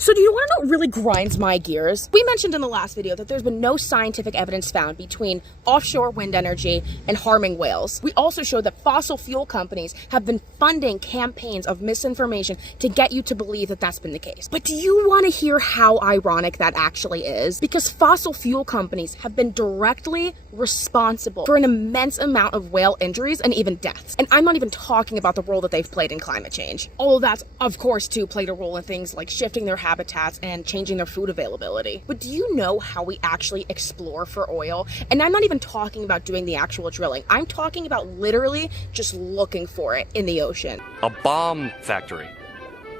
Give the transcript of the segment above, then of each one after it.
So do you want to know what really grinds my gears? We mentioned in the last video that there's been no scientific evidence found between offshore wind energy and harming whales. We also showed that fossil fuel companies have been funding campaigns of misinformation to get you to believe that that's been the case. But do you want to hear how ironic that actually is? Because fossil fuel companies have been directly responsible for an immense amount of whale injuries and even deaths. And I'm not even talking about the role that they've played in climate change. Although that's, of course, too, played a role in things like shifting their habitats and changing their food availability. But do you know how we actually explore for oil? And I'm not even talking about doing the actual drilling. I'm talking about literally just looking for it in the ocean. A bomb factory.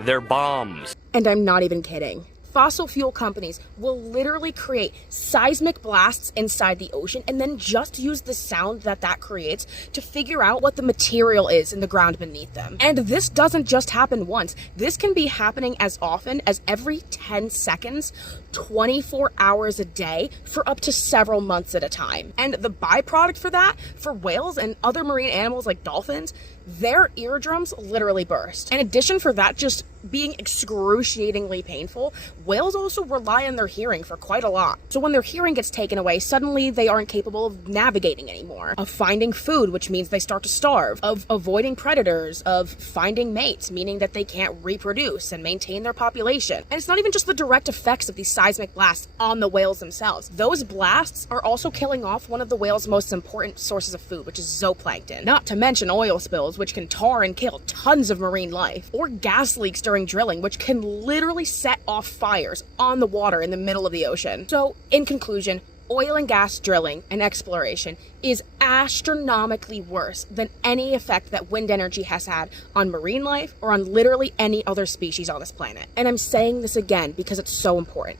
They're bombs. And I'm not even kidding. Fossil fuel companies will literally create seismic blasts inside the ocean and then just use the sound that creates to figure out what the material is in the ground beneath them. And this doesn't just happen once. This can be happening as often as every 10 seconds, 24 hours a day for up to several months at a time. And the byproduct for that, for whales and other marine animals like dolphins, their eardrums literally burst. In addition for that just being excruciatingly painful, whales also rely on their hearing for quite a lot. So when their hearing gets taken away, suddenly they aren't capable of navigating anymore, of finding food, which means they start to starve, of avoiding predators, of finding mates, meaning that they can't reproduce and maintain their population. And it's not even just the direct effects of these seismic blasts on the whales themselves. Those blasts are also killing off one of the whale's most important sources of food, which is zooplankton. Not to mention oil spills, which can tar and kill tons of marine life, or gas leaks during drilling, which can literally set off fires on the water in the middle of the ocean. So, in conclusion, oil and gas drilling and exploration is astronomically worse than any effect that wind energy has had on marine life or on literally any other species on this planet. And I'm saying this again because it's so important.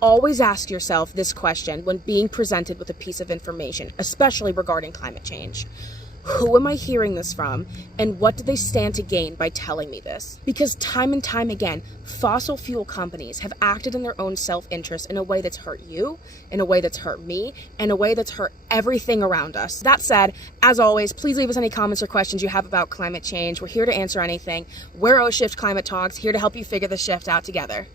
Always ask yourself this question when being presented with a piece of information, especially regarding climate change. Who am I hearing this from, and what do they stand to gain by telling me this? Because time and time again, fossil fuel companies have acted in their own self-interest in a way that's hurt you, in a way that's hurt me, in a way that's hurt everything around us. That said, as always, please leave us any comments or questions you have about climate change. We're here to answer anything. We're O-Shift Climate Talks, here to help you figure the shift out together.